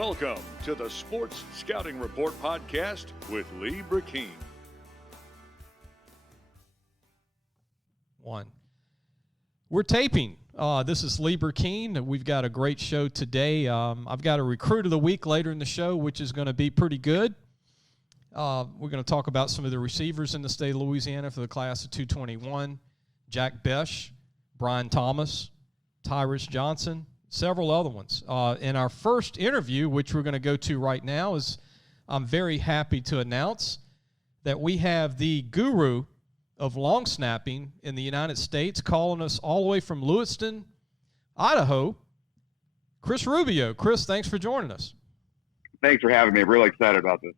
Welcome to the Sports Scouting Report podcast with Lee Burkeen. We're taping. This is Lee Burkeen. We've got a great show today. I've got a recruit of the week later in the show, which is going to be pretty good. We're going to talk about some of the receivers in the state of Louisiana for the class of 221. Jack Besh, Brian Thomas, Tyrus Johnson, several other ones. In our first interview, which we're going to go to right now, is I'm very happy to announce that we have the guru of long snapping in the United States calling us all the way from Lewiston, Idaho, Chris Rubio. Chris, thanks for joining us. Thanks for having me. I'm really excited about this.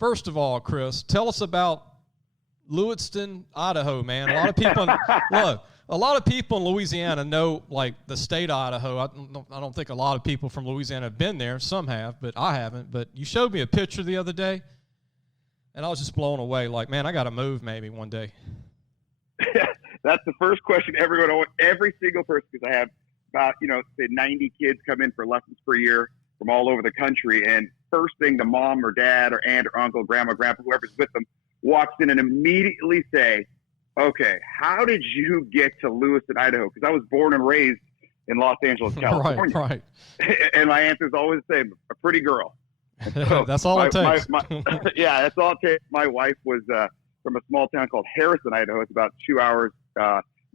First of all, Chris, tell us about Lewiston, Idaho, man. A lot of people in Louisiana know, like, the state of Idaho. I don't think a lot of people from Louisiana have been there. Some have, but I haven't. But you showed me a picture the other day, and I was just blown away. Like, man, I got to move maybe one day. That's the first question every single person, because I have about, say 90 kids come in for lessons per year from all over the country. And first thing, the mom or dad or aunt or uncle, grandma, grandpa, whoever's with them, walks in and immediately say, okay, how did you get to Lewiston, Idaho? Because I was born and raised in Los Angeles, California. Right. And my answer is always the same, a pretty girl. So that's all it takes. Yeah, that's all it takes. My wife was from a small town called Harrison, Idaho. It's about 2 hours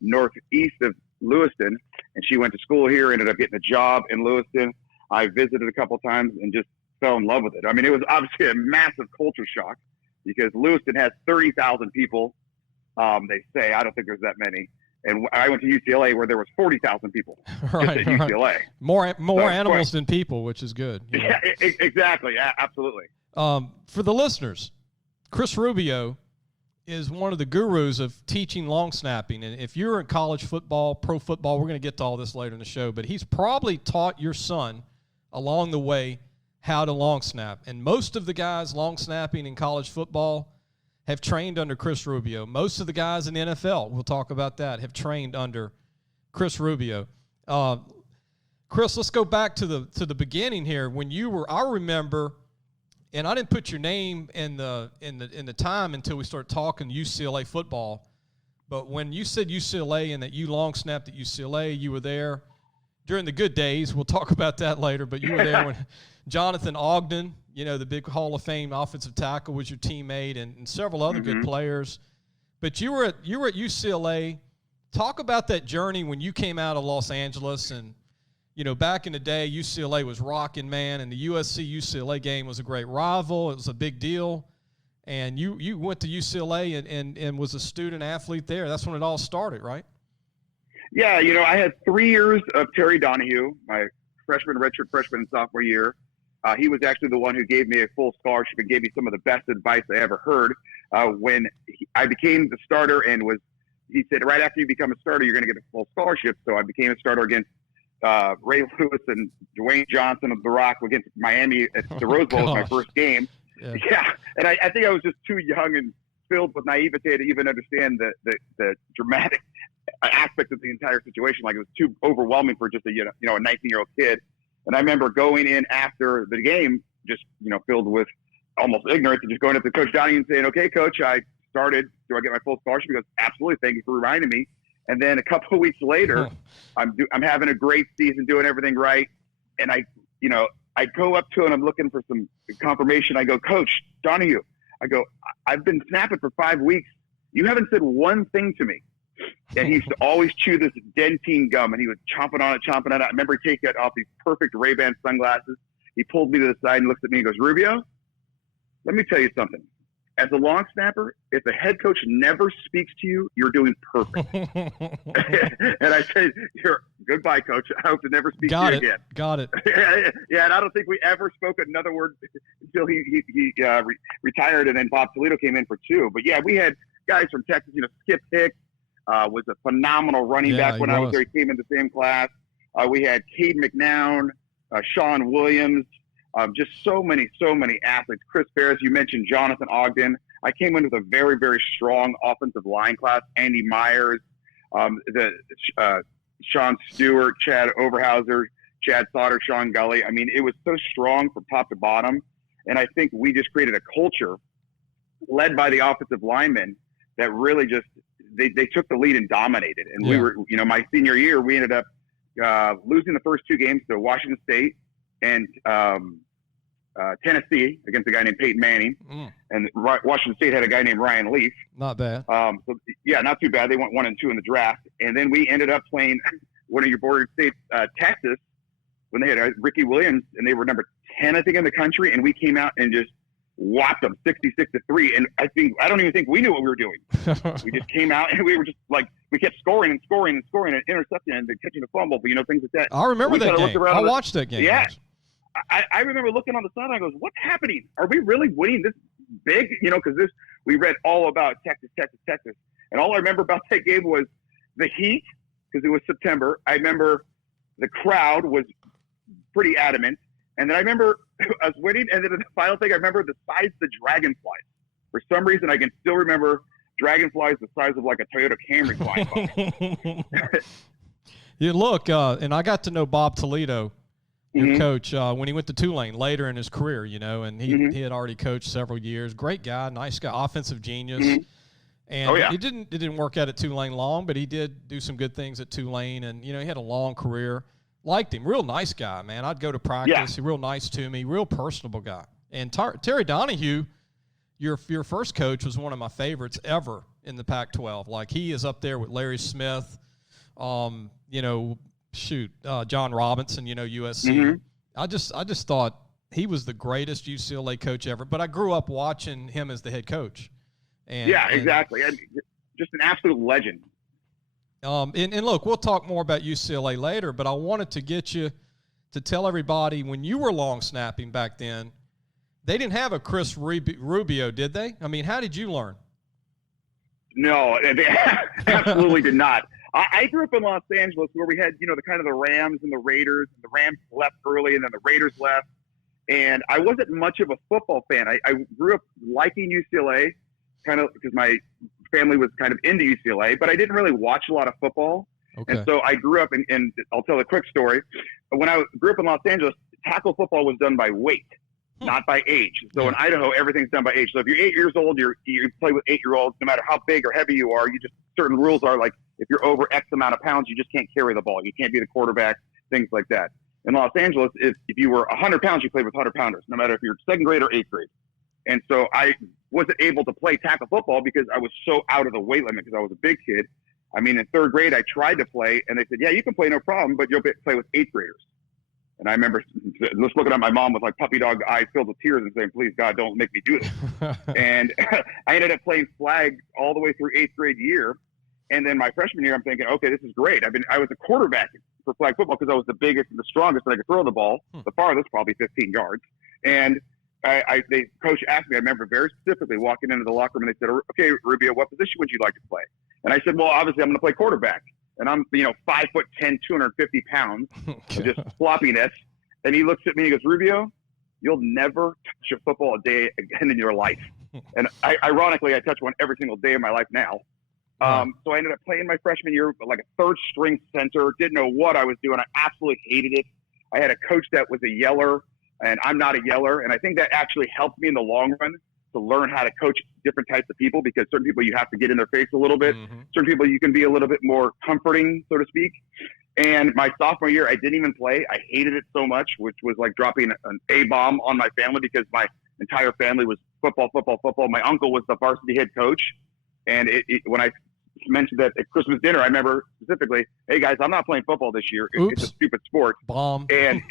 northeast of Lewiston. And she went to school here, ended up getting a job in Lewiston. I visited a couple times and just fell in love with it. I mean, it was obviously a massive culture shock because Lewiston has 30,000 people. They say, I don't think there's that many. And I went to UCLA where there was 40,000 people right, just at UCLA. More animals than people, which is good. Yeah, exactly. Yeah, absolutely. For the listeners, Chris Rubio is one of the gurus of teaching long snapping. And if you're in college football, pro football, we're going to get to all this later in the show, but he's probably taught your son along the way how to long snap. And most of the guys long snapping in college football have trained under Chris Rubio. Most of the guys in the NFL, we'll talk about that, have trained under Chris Rubio. Chris, let's go back to the beginning here. When you were, I remember, and I didn't put your name in the time until we started talking UCLA football. But when you said UCLA and that you long snapped at UCLA, you were there during the good days. We'll talk about that later. But you were there when Jonathan Ogden, the big Hall of Fame offensive tackle, was your teammate, and several other good players. But you were at UCLA. Talk about that journey when you came out of Los Angeles. And, back in the day, UCLA was rocking, man, and the USC-UCLA game was a great rival. It was a big deal. And you went to UCLA and was a student athlete there. That's when it all started, right? Yeah, I had 3 years of Terry Donahue, my redshirt freshman and sophomore year. He was actually the one who gave me a full scholarship and gave me some of the best advice I ever heard. When I became the starter he said, right after you become a starter, you're going to get a full scholarship. So I became a starter against Ray Lewis and Dwayne Johnson of The Rock against Miami at the Rose Bowl was my first game. Yeah. And I think I was just too young and filled with naivete to even understand the dramatic aspect of the entire situation. Like, it was too overwhelming for just a 19-year-old kid. And I remember going in after the game, just, filled with almost ignorance, and just going up to Coach Donahue and saying, okay, Coach, I started. Do I get my full scholarship? He goes, absolutely. Thank you for reminding me. And then a couple of weeks later, I'm having a great season, doing everything right. And I go up to him, I'm looking for some confirmation. I go, Coach Donahue, I've been snapping for 5 weeks. You haven't said one thing to me. And he used to always chew this dentine gum, and he was chomping on it. I remember taking off these perfect Ray-Ban sunglasses. He pulled me to the side and looks at me and goes, Rubio, let me tell you something. As a long snapper, if the head coach never speaks to you, you're doing perfect. And I said, goodbye, Coach. I hope to never speak to you again. Got it. Yeah, and I don't think we ever spoke another word until he retired, and then Bob Toledo came in for 2. But, yeah, we had guys from Texas, Skip Hicks. Was a phenomenal running back when I was there. He came in the same class. We had Cade McNown, Sean Williams, just so many athletes. Chris Ferris, you mentioned Jonathan Ogden. I came in with a very, very strong offensive line class. Andy Myers, Sean Stewart, Chad Overhauser, Chad Sauter, Sean Gully. I mean, it was so strong from top to bottom. And I think we just created a culture led by the offensive linemen that really just they took the lead and dominated. And we were, my senior year, we ended up losing the first 2 games to Washington State and Tennessee against a guy named Peyton Manning. And Washington State had a guy named Ryan Leaf. Not bad. So yeah, not too bad. They went 1-2 in the draft. And then we ended up playing one of your border states, Texas, when they had Ricky Williams, and they were number 10, I think, in the country. And we came out and just whopped them 66-3. And I don't even think we knew what we were doing. We just came out and we were just like, we kept scoring and intercepting and catching a fumble, but things like that. I remember that game. I watched that game. Yeah. I remember looking on the sideline. I goes, what's happening? Are we really winning this big? Because we read all about Texas. And all I remember about that game was the heat, because it was September. I remember the crowd was pretty adamant. And then I remember us winning. And then the final thing, I remember the size of the dragonflies. For some reason, I can still remember dragonflies the size of like a Toyota Camry flying by. You look, and I got to know Bob Toledo, your coach, when he went to Tulane later in his career, and he had already coached several years. Great guy, nice guy, offensive genius. And it didn't work out at Tulane long, but he did do some good things at Tulane, and he had a long career. Liked him, real nice guy, man. I'd go to practice. He real nice to me, real personable guy. And Terry Donahue, your first coach, was one of my favorites ever in the Pac-12. Like, he is up there with Larry Smith, John Robinson, USC. I just thought he was the greatest UCLA coach ever. But I grew up watching him as the head coach. Exactly. Just an absolute legend. And look, we'll talk more about UCLA later, but I wanted to get you to tell everybody, when you were long snapping back then, they didn't have a Chris Rubio, did they? I mean, how did you learn? No, they absolutely did not. I grew up in Los Angeles, where we had, the kind of the Rams and the Raiders, and the Rams left early and then the Raiders left. And I wasn't much of a football fan. I grew up liking UCLA, kind of because my family was kind of into UCLA, but I didn't really watch a lot of football. Okay. And so I grew up and I'll tell a quick story. When I grew up in Los Angeles, tackle football was done by weight, not by age. So in Idaho, everything's done by age. So if you're 8 years old, you play with 8-year-olds, no matter how big or heavy you are. Certain rules are like, if you're over X amount of pounds, you just can't carry the ball. You can't be the quarterback, things like that. In Los Angeles, if you were 100 pounds, you played with 100-pounders, no matter if you're 2nd grade or 8th grade. And so I wasn't able to play tackle football because I was so out of the weight limit because I was a big kid. I mean, in 3rd grade, I tried to play, and they said, yeah, you can play, no problem, but you'll play with 8th graders. And I remember just looking at my mom with like puppy dog eyes filled with tears and saying, please, God, don't make me do this. And I ended up playing flag all the way through 8th grade year. And then my freshman year, I'm thinking, okay, this is great. I was a quarterback for flag football because I was the biggest and the strongest, and I could throw the ball the farthest, probably 15 yards. And coach asked me, I remember very specifically walking into the locker room, and they said, okay, Rubio, what position would you like to play? And I said, well, obviously I'm going to play quarterback. And I'm, 5'10", 250 pounds, just floppiness. And he looks at me and he goes, Rubio, you'll never touch a football a day again in your life. And ironically, I touch one every single day of my life now. So I ended up playing my freshman year, like a 3rd string center, didn't know what I was doing. I absolutely hated it. I had a coach that was a yeller, and I'm not a yeller. And I think that actually helped me in the long run to learn how to coach different types of people, because certain people you have to get in their face a little bit. Certain people you can be a little bit more comforting, so to speak. And my sophomore year, I didn't even play. I hated it so much, which was like dropping an A-bomb on my family, because my entire family was football. My uncle was the varsity head coach. And when I mentioned that at Christmas dinner, I remember specifically, hey guys, I'm not playing football this year. It's a stupid sport. Bomb. And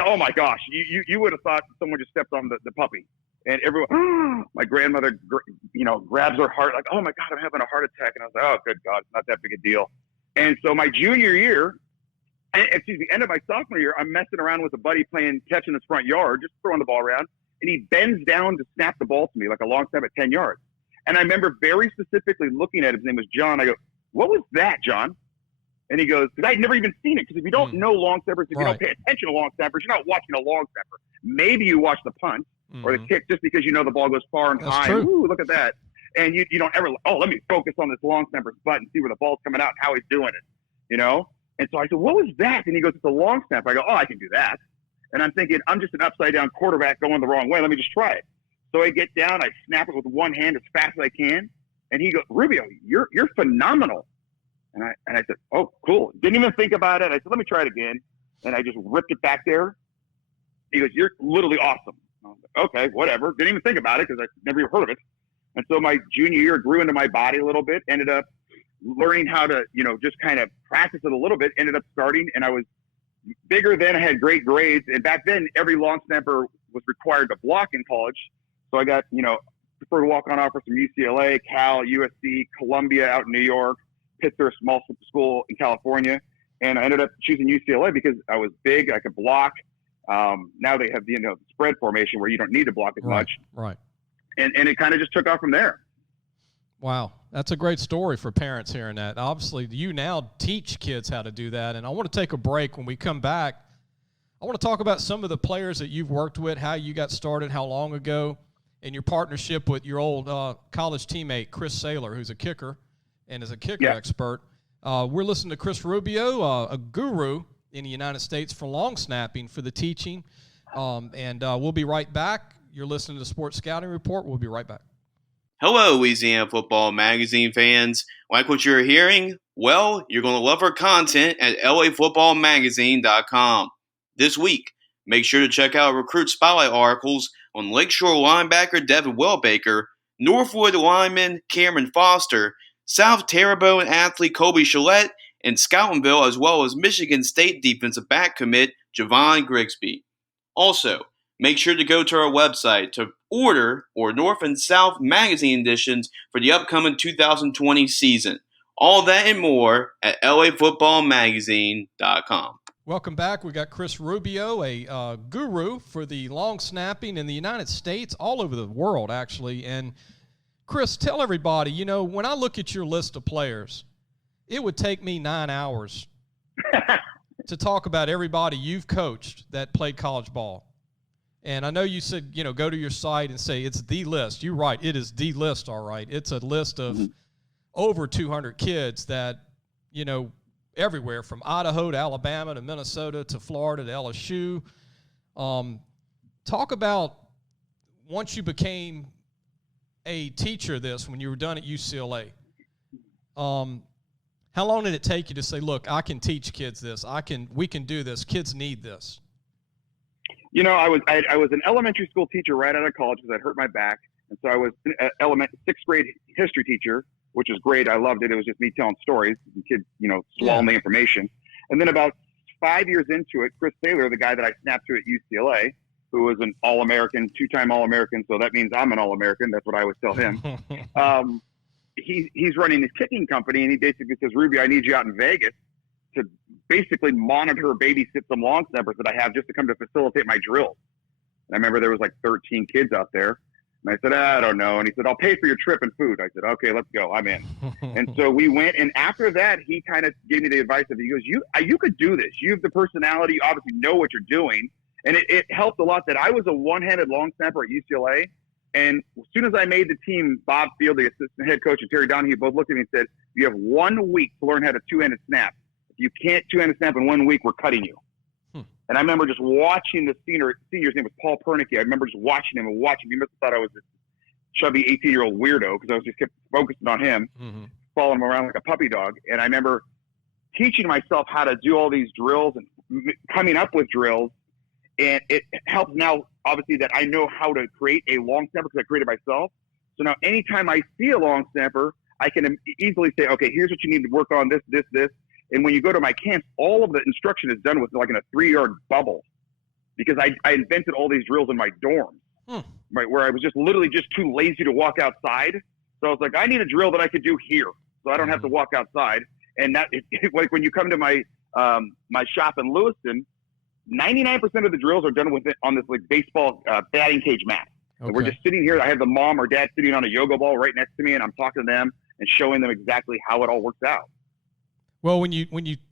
oh my gosh, you would have thought someone just stepped on the puppy. And everyone, my grandmother, grabs her heart like, oh my God, I'm having a heart attack. And I was like, oh, good God, it's not that big a deal. And so my junior year, end of my sophomore year, I'm messing around with a buddy playing catch in his front yard, just throwing the ball around. And he bends down to snap the ball to me like a long snap at 10 yards. And I remember very specifically looking at him. His name was John. I go, what was that, John? And he goes, because I'd never even seen it. Because if you don't know long snappers, if you don't pay attention to long snappers, you're not watching a long snapper. Maybe you watch the punt or the kick just because you know the ball goes far and high. Ooh, look at that. And you don't ever, let me focus on this long snapper's butt and see where the ball's coming out and how he's doing it, And so I said, what was that? And he goes, it's a long snap. I go, oh, I can do that. And I'm thinking, I'm just an upside down quarterback going the wrong way. Let me just try it. So I get down, I snap it with one hand as fast as I can. And he goes, Rubio, you're phenomenal. And I said, oh, cool. Didn't even think about it. I said, let me try it again. And I just ripped it back there. He goes, you're literally awesome. I was like, okay, whatever. Didn't even think about it because I never even heard of it. And so my junior year grew into my body a little bit, ended up learning how to, just kind of practice it a little bit, ended up starting. And I was bigger then. I had great grades. And back then, every long snapper was required to block in college. So I got, preferred walk-on offer from UCLA, Cal, USC, Columbia out in New York, Pittsburgh, small school in California. And I ended up choosing UCLA because I was big. I could block. Now they have the spread formation where you don't need to block as much. Right. And it kind of just took off from there. Wow. That's a great story for parents hearing that. Obviously, you now teach kids how to do that. And I want to take a break. When we come back, I want to talk about some of the players that you've worked with, how you got started, how long ago, and your partnership with your old college teammate, Chris Saylor, who's a kicker and is a kicker expert. We're listening to Chris Rubio, a guru in the United States for long snapping, for the teaching. And we'll be right back. You're listening to the Sports Scouting Report. We'll be right back. Hello, Louisiana Football Magazine fans. Like what you're hearing? Well, you're going to love our content at lafootballmagazine.com. This week, make sure to check out recruit spotlight articles on Lakeshore linebacker Devin Welbaker, Northwood lineman Cameron Foster, South Terrebonne athlete Kobe Shillette, and Scoutinville, as well as Michigan State defensive back commit Javon Grigsby. Also, make sure to go to our website to order our North and South magazine editions for the upcoming 2020 season. All that and more at lafootballmagazine.com. Welcome back. We got Chris Rubio, a guru for the long snapping in the United States, all over the world, actually. And Chris, tell everybody, when I look at your list of players, it would take me 9 hours to talk about everybody you've coached that played college ball. And I know you said, go to your site and say it's the list. You're right. It is the list, all right. It's a list of over 200 kids that, everywhere from Idaho to Alabama to Minnesota to Florida to LSU. Talk about once you became a teacher of this, when you were done at UCLA, how long did it take you to say, look, I can teach kids this. We can do this. Kids need this. I was an elementary school teacher right out of college because I'd hurt my back. And so I was an sixth grade history teacher, which was great. I loved it. It was just me telling stories and kids, swallowing the information. And then about 5 years into it, Chris Saylor, the guy that I snapped to at UCLA, who was an All-American, two-time All-American, so that means I'm an All-American. That's what I always tell him. He's running his kicking company, and he basically says, Rubio, I need you out in Vegas to basically monitor, babysit some long snappers that I have just to come to facilitate my drills. And I remember there was like 13 kids out there. And I said, I don't know. And he said, I'll pay for your trip and food. I said, okay, let's go. I'm in. And so we went. And after that, he kind of gave me the advice of, he goes, you could do this. You have the personality. You obviously know what you're doing. And it helped a lot that I was a one-handed long snapper at UCLA. And as soon as I made the team, Bob Field, the assistant head coach, and Terry Donahue both looked at me and said, you have 1 week to learn how to two-handed snap. If you can't two-handed snap in 1 week, we're cutting you. And I remember just watching the senior's name was Paul Pernicke. I remember just watching him and watching him. He must have thought I was this chubby 18-year-old weirdo because I was just kept focusing on him, following him around like a puppy dog. And I remember teaching myself how to do all these drills and coming up with drills. And it helps now, obviously, that I know how to create a long snapper because I created myself. So now anytime I see a long snapper, I can easily say, okay, here's what you need to work on, this. And when you go to my camps, all of the instruction is done with like in a 3-yard bubble because I invented all these drills in my dorm, right, where I was just literally just too lazy to walk outside. So I was like, I need a drill that I could do here so I don't have to walk outside. And that like when you come to my my shop in Lewiston, 99% of the drills are done on this like baseball batting cage mat. Okay. We're just sitting here. I have the mom or dad sitting on a yoga ball right next to me, and I'm talking to them and showing them exactly how it all works out. Well, when you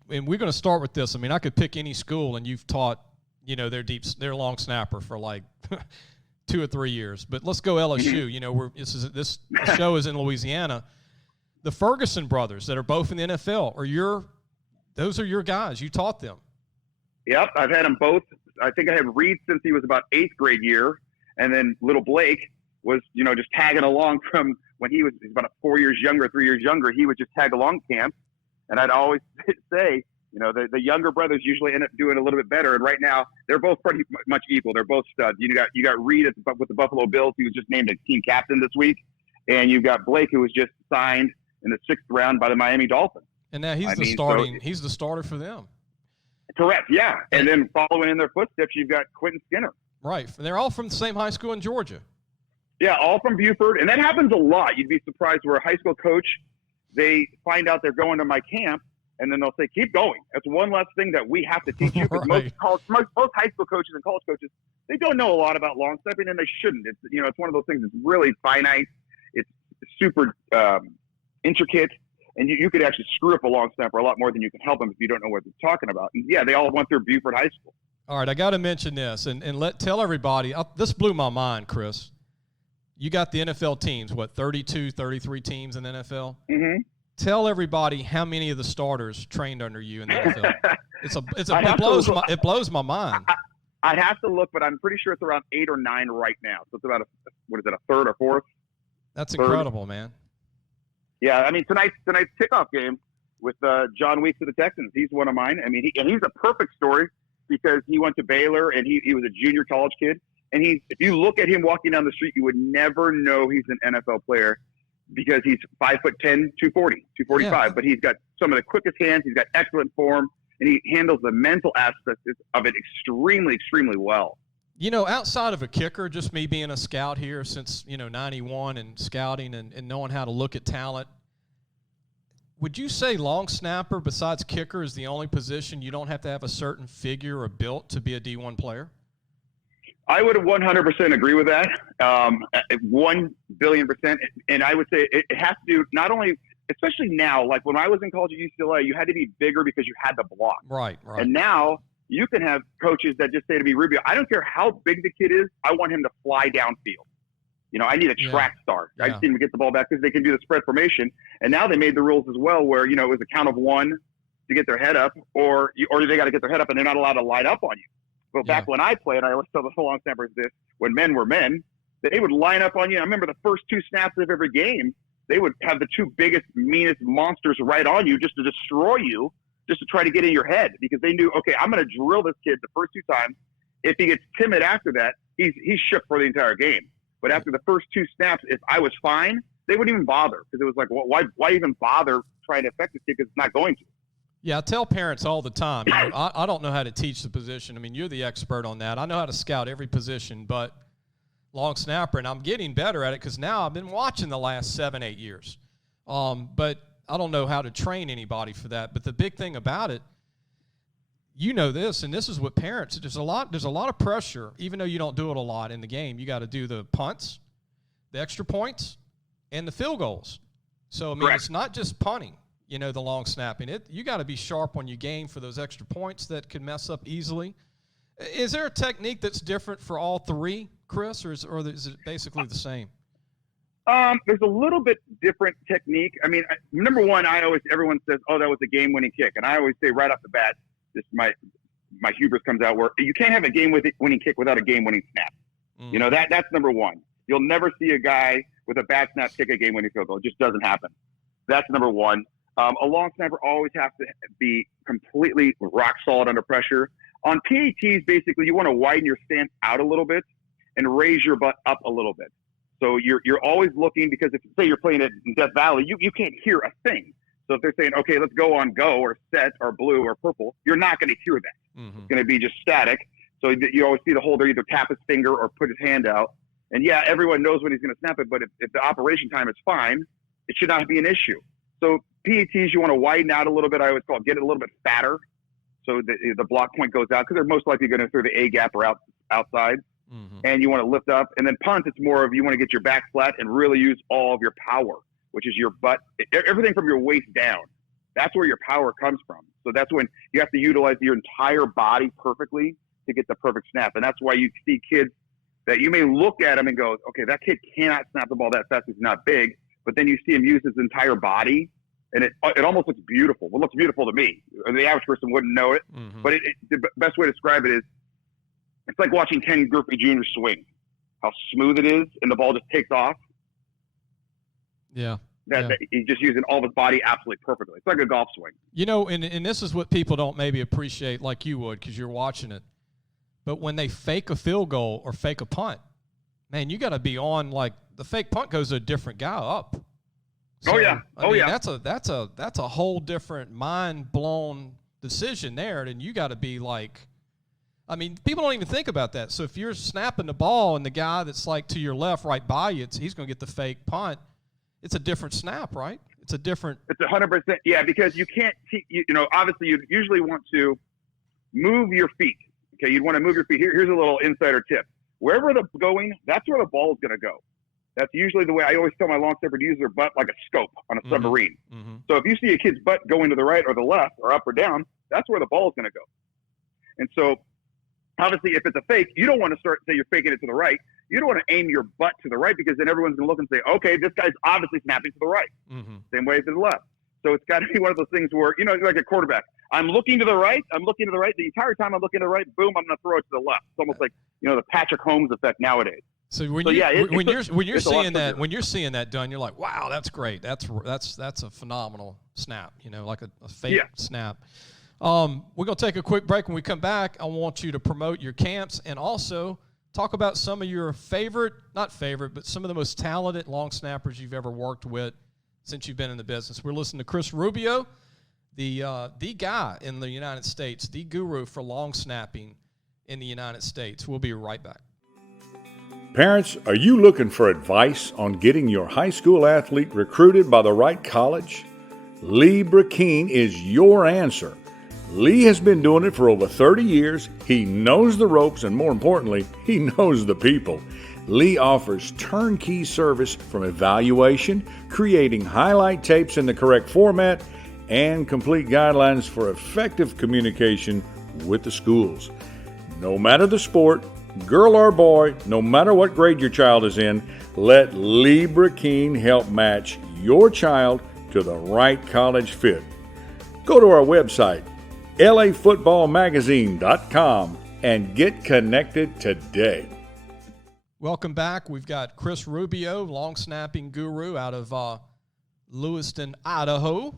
and we're going to start with this. I mean, I could pick any school, and you've taught, their long snapper for like 2 or 3 years. But let's go LSU. This show is in Louisiana. The Ferguson brothers that are both in the NFL are your Those are your guys. You taught them. Yep, I've had them both. I think I had Reed since he was about 8th grade year, and then little Blake was, just tagging along from when he's about 4 years younger, 3 years younger. He would just tag along camp, and I'd always say, the younger brothers usually end up doing a little bit better. And right now, they're both pretty much equal. They're both studs. You got Reed with the Buffalo Bills. He was just named a team captain this week, and you've got Blake, who was just signed in the 6th round by the Miami Dolphins. And now he's the starter for them. Correct, yeah. And then following in their footsteps, you've got Quentin Skinner. Right. They're all from the same high school in Georgia. Yeah, all from Buford. And that happens a lot. You'd be surprised where a high school coach, they find out they're going to my camp, and then they'll say, keep going. That's one less thing that we have to teach you. Because Right. most high school coaches and college coaches, they don't know a lot about long stepping, and they shouldn't. It's one of those things that's really finite. It's super intricate. And you could actually screw up a long snapper a lot more than you can help them if you don't know what they're talking about. And yeah, they all went through Buford High School. All right, I got to mention this and tell everybody. This blew my mind, Chris. You got the NFL teams, 32, 33 teams in the NFL? Mm-hmm. Tell everybody how many of the starters trained under you in the NFL. It blows my mind. I'd have to look, but I'm pretty sure it's around 8 or 9 right now. So it's about a third or fourth? That's incredible, man. Yeah, I mean, tonight's kickoff game with John Weeks of the Texans. He's one of mine. I mean, he's a perfect story because he went to Baylor and he was a junior college kid. And if you look at him walking down the street, you would never know he's an NFL player because he's 5'10", 240, 245. Yeah. But he's got some of the quickest hands. He's got excellent form, and he handles the mental aspects of it extremely, extremely well. Outside of a kicker, just me being a scout here since, 91 and scouting and knowing how to look at talent, would you say long snapper besides kicker is the only position you don't have to have a certain figure or built to be a D1 player? I would 100% agree with that, 1 billion %. And I would say it has to do not only, especially now, like when I was in college at UCLA, you had to be bigger because you had to block. Right. And now you can have coaches that just say to me, Rubio, I don't care how big the kid is. I want him to fly downfield. I need a track star. I just need him to get the ball back because they can do the spread formation. And now they made the rules as well where, it was a count of 1 to get their head up or they got to get their head up and they're not allowed to line up on you. But back when I played, I always tell the long snappers this, when men were men, they would line up on you. I remember the first 2 snaps of every game, they would have the 2 biggest, meanest monsters right on you just to destroy you, just to try to get in your head because they knew, okay, I'm going to drill this kid the first 2 times. If he gets timid after that, he's shook for the entire game. But after the first 2 snaps, if I was fine, they wouldn't even bother because it was like, well, why even bother trying to affect this kid because it's not going to. Yeah, I tell parents all the time, I don't know how to teach the position. I mean, you're the expert on that. I know how to scout every position, but long snapper, and I'm getting better at it because now I've been watching the last 7-8 years. But I don't know how to train anybody for that. But the big thing about it, this, and this is what parents, there's a lot of pressure, even though you don't do it a lot in the game. You got to do the punts, the extra points, and the field goals. So, I mean, It's not just punting. The long snapping. You got to be sharp when you game for those extra points that could mess up easily. Is there a technique that's different for all 3, Chris, or is it basically the same? There's a little bit different technique. I mean, number one, everyone says, "Oh, that was a game-winning kick," and I always say right off the bat, this my hubris comes out where you can't have a game-winning kick without a game-winning snap. Mm. That's number one. You'll never see a guy with a bad snap kick a game-winning field goal. It just doesn't happen. That's number one. A long snapper always has to be completely rock solid under pressure. On PATs, basically, you want to widen your stance out a little bit and raise your butt up a little bit. So you're always looking because if say you're playing it in Death Valley, you can't hear a thing. So if they're saying, okay, let's go on go or set or blue or purple, you're not going to hear that. Mm-hmm. It's going to be just static. So you always see the holder either tap his finger or put his hand out. And yeah, everyone knows when he's going to snap it, but if the operation time is fine, it should not be an issue. So PATs, you want to widen out a little bit. I always call it get it a little bit fatter so the block point goes out because they're most likely going to throw the A gap or outside. Mm-hmm. And you want to lift up. And then punt, it's more of you want to get your back flat and really use all of your power, which is your butt, everything from your waist down. That's where your power comes from. So that's when you have to utilize your entire body perfectly to get the perfect snap. And that's why you see kids that you may look at them and go, okay, that kid cannot snap the ball that fast. He's not big. But then you see him use his entire body and it almost looks beautiful. Well, it looks beautiful to me. The average person wouldn't know it, but the best way to describe it is it's like watching Ken Griffey Jr. swing. How smooth it is, and the ball just takes off. Yeah. That he's just using all of his body absolutely perfectly. It's like a golf swing. You know, and this is what people don't maybe appreciate like you would because you're watching it. But when they fake a field goal or fake a punt, man, you got to be on like the fake punt goes to a different guy up. So, I mean, that's a whole different mind blown decision there, and you got to be like, I mean, people don't even think about that. So if you're snapping the ball and the guy that's like to your left, right by you, he's going to get the fake punt. It's a different snap, right? It's 100%. Yeah, because you can't, obviously you usually want to move your feet. Okay, you'd want to move your feet. Here's a little insider tip. Wherever the going, that's where the ball is going to go. That's usually the way I always tell my long snapper to use their butt like a scope on a submarine. So if you see a kid's butt going to the right or the left or up or down, that's where the ball is going to go. And so obviously if it's a fake, you don't want to say you're faking it to the right. You don't want to aim your butt to the right because then everyone's going to look and say, okay, this guy's obviously snapping to the right. Same way as to the left. So it's got to be one of those things where, like a quarterback, I'm looking to the right. The entire time I'm looking to the right, boom, I'm going to throw it to the left. It's almost like, the Patrick Holmes effect nowadays. So when you're seeing that done, you're like, wow, that's great. That's a phenomenal snap, like a fake snap. We're going to take a quick break. When we come back, I want you to promote your camps and also talk about some of your but some of the most talented long snappers you've ever worked with since you've been in the business. We're listening to Chris Rubio, the guy in the United States, the guru for long snapping in the United States. We'll be right back. Parents, are you looking for advice on getting your high school athlete recruited by the right college? Lee Brakeen is your answer. Lee has been doing it for over 30 years. He knows the ropes, and more importantly, he knows the people. Lee offers turnkey service from evaluation, creating highlight tapes in the correct format, and complete guidelines for effective communication with the schools. No matter the sport, girl or boy, no matter what grade your child is in, let Lee Brakeen help match your child to the right college fit. Go to our website, lafootballmagazine.com, and get connected today. Welcome back. We've got Chris Rubio, long snapping guru out of Lewiston, Idaho,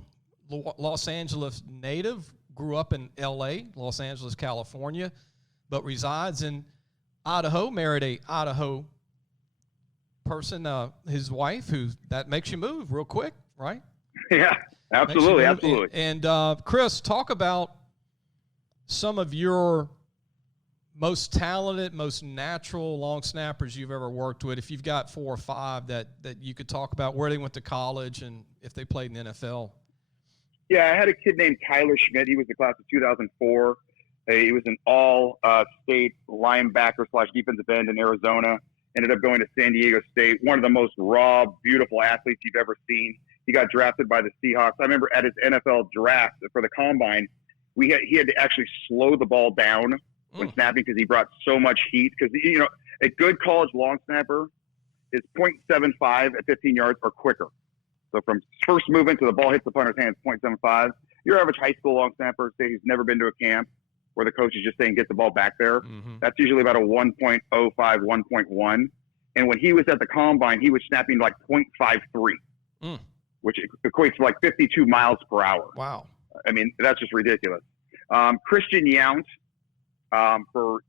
Los Angeles native, grew up in L.A., Los Angeles, California, but resides in Idaho, married a Idaho person, his wife, that makes you move real quick, right? Yeah, absolutely. And Chris, talk about some of your most talented, most natural long snappers you've ever worked with. If you've got 4 or 5 that you could talk about, where they went to college and if they played in the NFL. Yeah, I had a kid named Tyler Schmidt. He was the class of 2004. He was an all-state linebacker / defensive end in Arizona. Ended up going to San Diego State. One of the most raw, beautiful athletes you've ever seen. He got drafted by the Seahawks. I remember at his NFL draft for the combine, he had to actually slow the ball down when snapping because he brought so much heat. Because a good college long snapper is 0.75 at 15 yards or quicker. So from first movement to the ball hits the punter's hands, 0.75. Your average high school long snapper, say he's never been to a camp where the coach is just saying get the ball back there. That's usually about a 1.05, 1.1. And when he was at the combine, he was snapping like 0.53, which equates to like 52 miles per hour. Wow. I mean, that's just ridiculous. Christian Yount,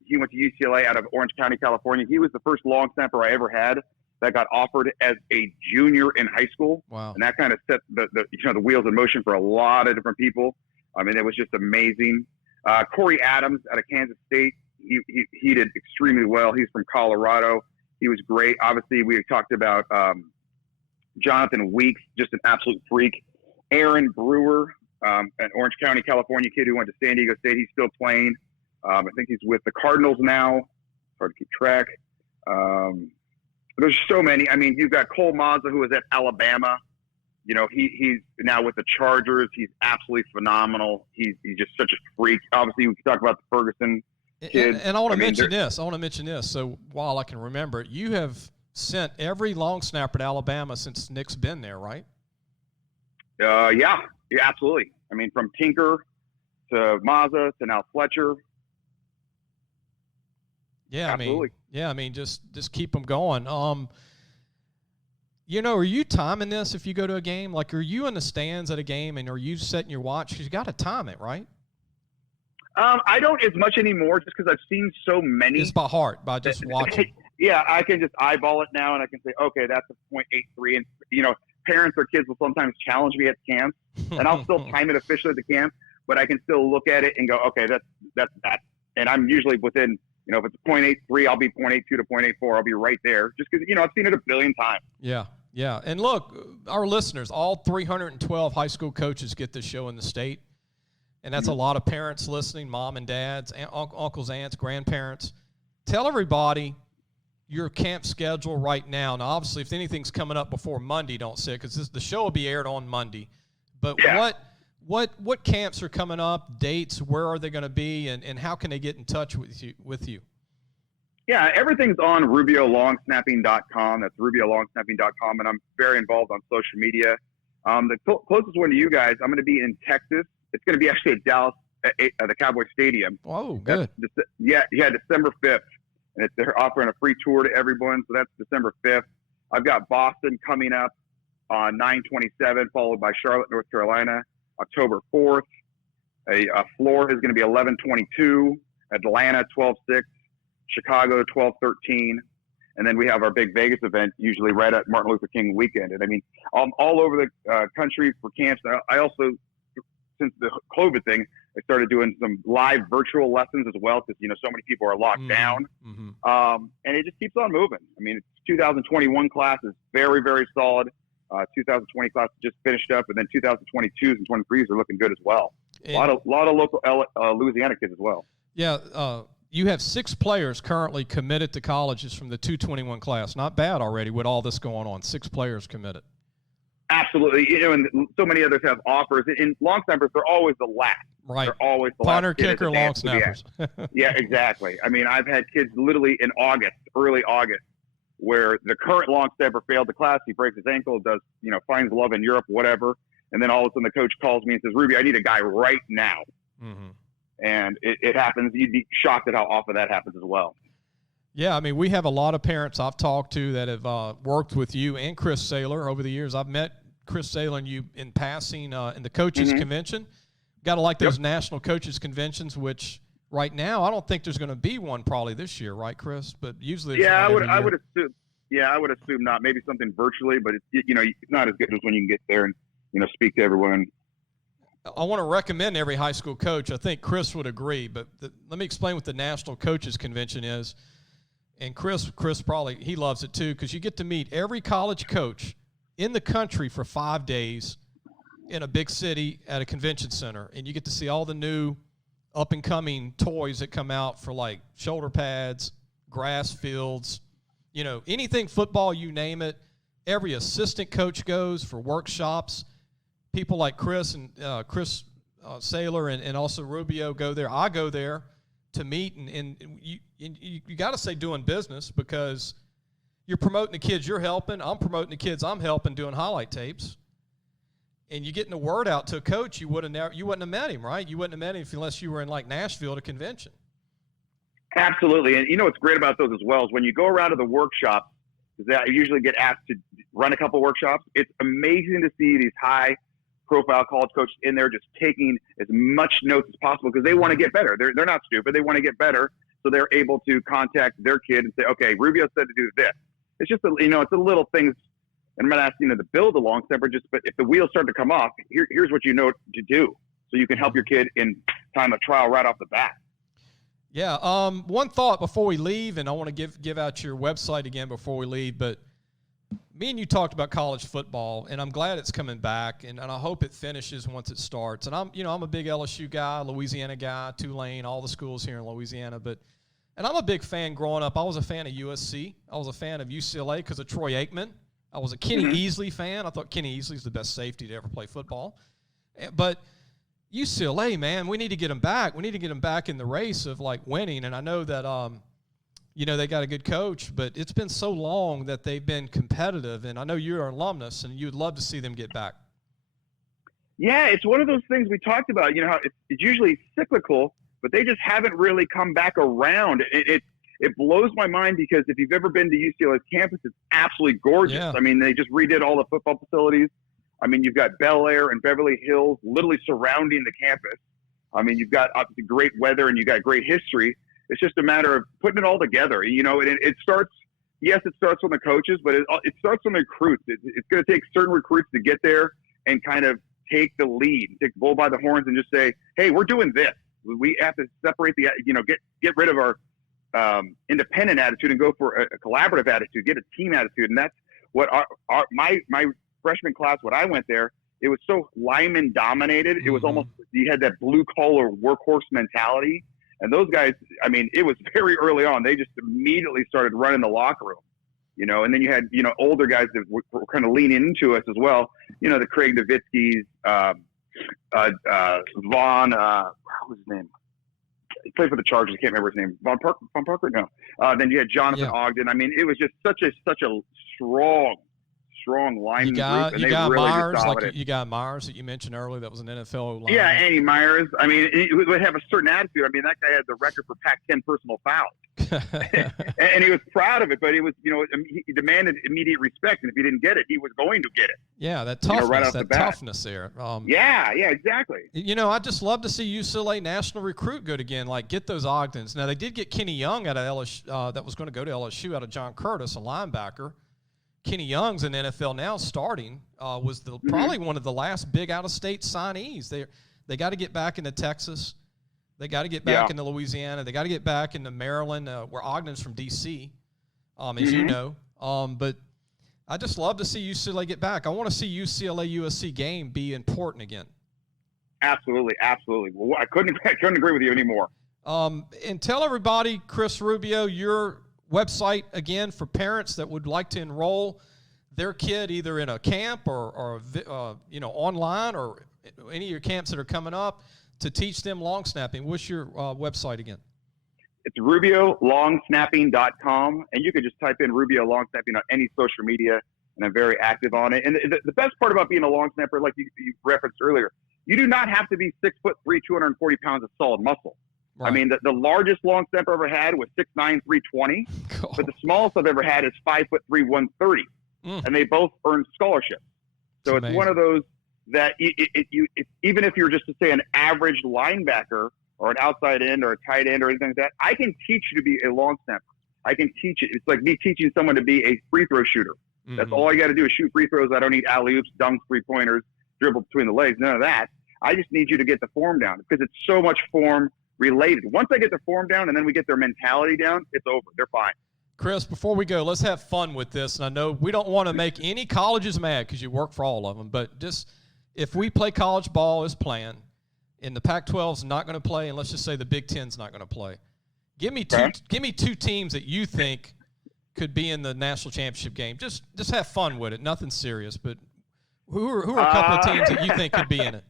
he went to UCLA out of Orange County, California. He was the first long snapper I ever had that got offered as a junior in high school. Wow. And that kind of set the wheels in motion for a lot of different people. I mean, it was just amazing. Corey Adams out of Kansas State, he did extremely well. He's from Colorado. He was great. Obviously, we talked about Jonathan Weeks, just an absolute freak. Aaron Brewer, an Orange County, California kid who went to San Diego State. He's still playing. I think he's with the Cardinals now. It's hard to keep track. There's so many. I mean, you've got Cole Mazza, who was at Alabama. He's now with the Chargers. He's absolutely phenomenal. He's just such a freak. Obviously, we can talk about the Ferguson kid. And I want to mention this. So while I can remember it, you have sent every long snapper to Alabama since Nick's been there, right? Yeah, absolutely. I mean, from Tinker to Mazza to now Fletcher. Yeah, absolutely. I mean, just keep them going. You know, are you timing this if you go to a game? Like, are you in the stands at a game, and are you setting your watch? Because you got to time it, right? I don't as much anymore, just because I've seen so many. It's by heart, by just watching. Yeah, I can just eyeball it now, and I can say, okay, that's a .83. And, you know, parents or kids will sometimes challenge me at camps, and I'll still time it officially at the camp, but I can still look at it and go, okay, that's that. And I'm usually within, you know, if it's .83, I'll be .82 to .84. I'll be right there, just because, you know, I've seen it a billion times. Yeah, yeah. And look, our listeners, all 312 high school coaches get this show in the state. And that's a lot of parents listening, mom and dads, uncles, aunts, grandparents. Tell everybody your camp schedule right now. Now, obviously, if anything's coming up before Monday, don't say it, because the show will be aired on Monday. But yeah. What camps are coming up, dates, where are they going to be, and how can they get in touch with you? Yeah, everything's on RubioLongSnapping.com. That's RubioLongSnapping.com, and I'm very involved on social media. The closest one to you guys, I'm going to be in Texas. It's going to be actually at Dallas, at the Cowboy Stadium. Oh, good. December 5th. And they're offering a free tour to everyone, so that's December 5th. I've got Boston coming up on 9/27, followed by Charlotte, North Carolina, October 4th. Florida is going to be 11/22, Atlanta 12/6, Chicago 12/13, and then we have our big Vegas event, usually right at Martin Luther King weekend. And I mean, all over the country for camps. I also, since the COVID thing, I started doing some live virtual lessons as well, because, you know, so many people are locked down. And it just keeps on moving. I mean, 2021 class is very, very solid. 2020 class just finished up, and then 2022s and 23s are looking good as well. And a lot of local Louisiana kids as well. Yeah, you have 6 players currently committed to colleges from the 221 class. Not bad already with all this going on. 6 players committed. Absolutely. You know, and so many others have offers. In long snappers, they're always the last. Right. They're always the punter, last. Kicker, long snappers. Yeah, exactly. I mean, I've had kids literally in early August, where the current long snapper failed the class. He breaks his ankle, finds love in Europe, whatever. And then all of a sudden the coach calls me and says, Ruby, I need a guy right now. Mm-hmm. And it happens. You'd be shocked at how often that happens as well. Yeah, I mean, we have a lot of parents I've talked to that have worked with you and Chris Saylor over the years. I've met Chris Saylor and you in passing in the coaches convention. Got to like those national coaches conventions, which right now I don't think there's going to be one probably this year, right, Chris? But usually, I would assume. Yeah, I would assume not. Maybe something virtually, but it's not as good as when you can get there and speak to everyone. I want to recommend every high school coach. I think Chris would agree, but let me explain what the National Coaches Convention is. And Chris probably, he loves it too, because you get to meet every college coach in the country for 5 days in a big city at a convention center. And you get to see all the new up-and-coming toys that come out for, like, shoulder pads, grass fields, anything football, you name it. Every assistant coach goes for workshops. People like Chris and Chris Saylor and also Rubio go there. I go there to meet, and you got to say doing business, because you're promoting the kids you're helping. I'm promoting the kids I'm helping doing highlight tapes. And you're getting the word out to a coach you wouldn't have met him, right? You wouldn't have met him unless you were in, like, Nashville at a convention. Absolutely. And what's great about those as well is when you go around to the workshops, because I usually get asked to run a couple workshops, it's amazing to see these high-profile college coaches in there just taking as much notes as possible, because they want to get better. They're not stupid. They want to get better, so they're able to contact their kid and say, okay, Rubio said to do this. It's just, it's a little things. And I'm not asking them to build a long snapper, but if the wheels start to come off, here's what you know to do, so you can help your kid in time of trial right off the bat. Yeah. One thought before we leave, and I want to give out your website again before we leave, but me and you talked about college football, and I'm glad it's coming back, and I hope it finishes once it starts. And I'm a big LSU guy, Louisiana guy, Tulane, all the schools here in Louisiana, and I'm a big fan growing up. I was a fan of USC. I was a fan of UCLA because of Troy Aikman. I was a Kenny Easley fan. I thought Kenny Easley's the best safety to ever play football. But UCLA, man, we need to get them back. We need to get them back in the race of, like, winning. And I know that, they got a good coach, but it's been so long that they've been competitive. And I know you're an alumnus, and you'd love to see them get back. Yeah, it's one of those things we talked about. You know, how it's usually cyclical, but they just haven't really come back around. It blows my mind because if you've ever been to UCLA's campus, it's absolutely gorgeous. Yeah. I mean, they just redid all the football facilities. I mean, you've got Bel Air and Beverly Hills literally surrounding the campus. I mean, you've got obviously great weather and you've got great history. It's just a matter of putting it all together. You know, it starts. Yes, it starts from the coaches, but it starts from the recruits. It's going to take certain recruits to get there and kind of take the lead, take the bull by the horns, and just say, "Hey, we're doing this. We have to separate the, get rid of our independent attitude and go for a collaborative attitude, get a team attitude." And that's what my freshman class, when I went there, it was so lineman dominated. It was almost, you had that blue collar workhorse mentality. And those guys, I mean, it was very early on. They just immediately started running the locker room, and then you had, older guys that were kind of leaning into us as well. The Craig Nowitzkis, Vaughn, what was his name? He played for the Chargers. I can't remember his name. Von Parker? No. Then you had Jonathan Ogden. I mean, it was just such a strong lineman group. And you they got really Myers, dominated. you got Myers that you mentioned earlier. That was an NFL lineman. Yeah, Andy Myers. I mean, he would have a certain attitude. I mean, that guy had the record for Pac-10 personal fouls. and he was proud of it, but it was, he demanded immediate respect. And if he didn't get it, he was going to get it. Yeah, that toughness, right off the bat. toughness there. Yeah, exactly. I just love to see UCLA national recruit good again, like get those Ogdens. Now, they did get Kenny Young out of LSU, that was going to go to LSU out of John Curtis, a linebacker. Kenny Young's in the NFL now starting, was probably one of the last big out-of-state signees. They got to get back into Texas. They got to get back into Louisiana. They got to get back into Maryland, where Ogden's from D.C., as you know. But I just love to see UCLA get back. I want to see UCLA-USC game be important again. Absolutely. Well, I couldn't agree with you anymore. And tell everybody, Chris Rubio, your website again for parents that would like to enroll their kid either in a camp or online or any of your camps that are coming up to teach them long snapping. What's your website again? It's RubioLongSnapping.com, and you can just type in Rubio Long Snapping on any social media, and I'm very active on it. And the best part about being a long snapper, like you referenced earlier, you do not have to be 6'3", 240 pounds of solid muscle. Right. I mean, the largest long snapper I ever had was 6'9", 320, but the smallest I've ever had is 5'3", 130, and they both earned scholarships. So it's one of those that even if you're just to say an average linebacker or an outside end or a tight end or anything like that, I can teach you to be a long snapper. I can teach it. It's like me teaching someone to be a free throw shooter. That's all I got to do is shoot free throws. I don't need alley-oops, dunks, three-pointers, dribble between the legs, none of that. I just need you to get the form down because it's so much form related. Once I get the form down and then we get their mentality down, it's over. They're fine. Chris, before we go, let's have fun with this. And I know we don't want to make any colleges mad because you work for all of them, but just if we play college ball as planned and the Pac-12 is not going to play, and let's just say the Big Ten's not going to play, give me two teams that you think could be in the national championship game. Just have fun with it. Nothing serious, but who are a couple of teams that you think could be in it?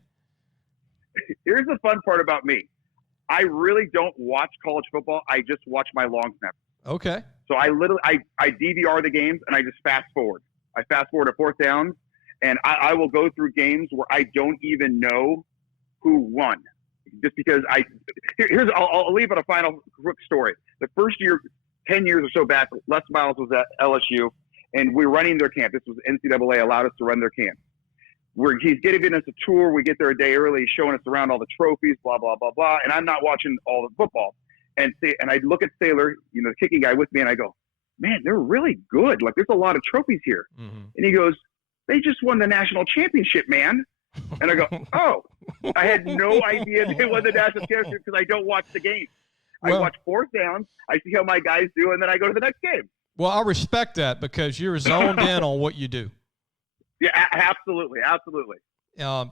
Here's the fun part about me. I really don't watch college football. I just watch my long snappers. Okay. So I DVR the games and I just fast forward. I fast forward to fourth downs, and I will go through games where I don't even know who won, just because I'll leave it a final quick story. The first year, 10 years or so back, Les Miles was at LSU, and we're running their camp. This was NCAA allowed us to run their camp. He's giving us a tour. We get there a day early. He's showing us around all the trophies, blah, blah, blah, blah. And I'm not watching all the football. And I look at Saylor, the kicking guy with me, and I go, man, they're really good. Like, there's a lot of trophies here. And he goes, they just won the national championship, man. And I go, oh, I had no idea they won the national championship because I don't watch the game. I watch fourth downs. I see how my guys do, and then I go to the next game. Well, I respect that because you're zoned in on what you do. Yeah, absolutely.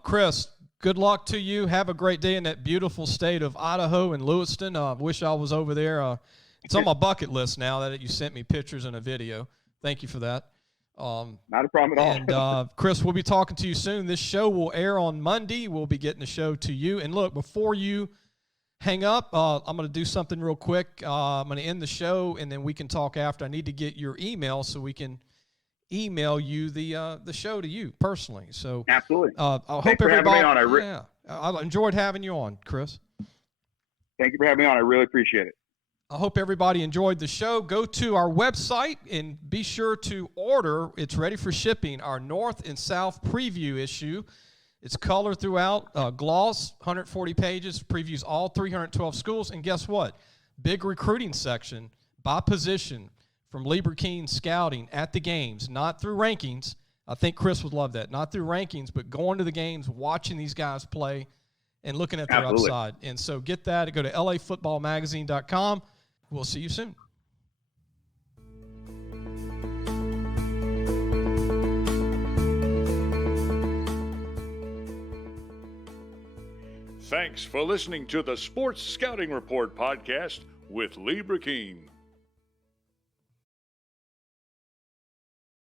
Chris, good luck to you. Have a great day in that beautiful state of Idaho and Lewiston. I wish I was over there. It's on my bucket list now that you sent me pictures and a video. Thank you for that. Not a problem at all. And Chris, we'll be talking to you soon. This show will air on Monday. We'll be getting the show to you. And look, before you hang up, I'm going to do something real quick. I'm going to end the show, and then we can talk after. I need to get your email so we can email you the show to you personally. So Absolutely. I hope Thanks for having everybody. me on. Yeah, I enjoyed having you on, Chris. Thank you for having me on. I really appreciate it. I hope everybody enjoyed the show. Go to our website and be sure to order. It's ready for shipping. Our North and South preview issue. It's color throughout, gloss, 140 pages, previews all 312 schools. And guess what? Big recruiting section by position from Lee Burkeen scouting at the games, not through rankings. I think Chris would love that. Not through rankings, but going to the games, watching these guys play, and looking at their Absolutely. upside. And so get that. Go to lafootballmagazine.com. We'll see you soon. Thanks for listening to the Sports Scouting Report podcast with Lee Burkeen.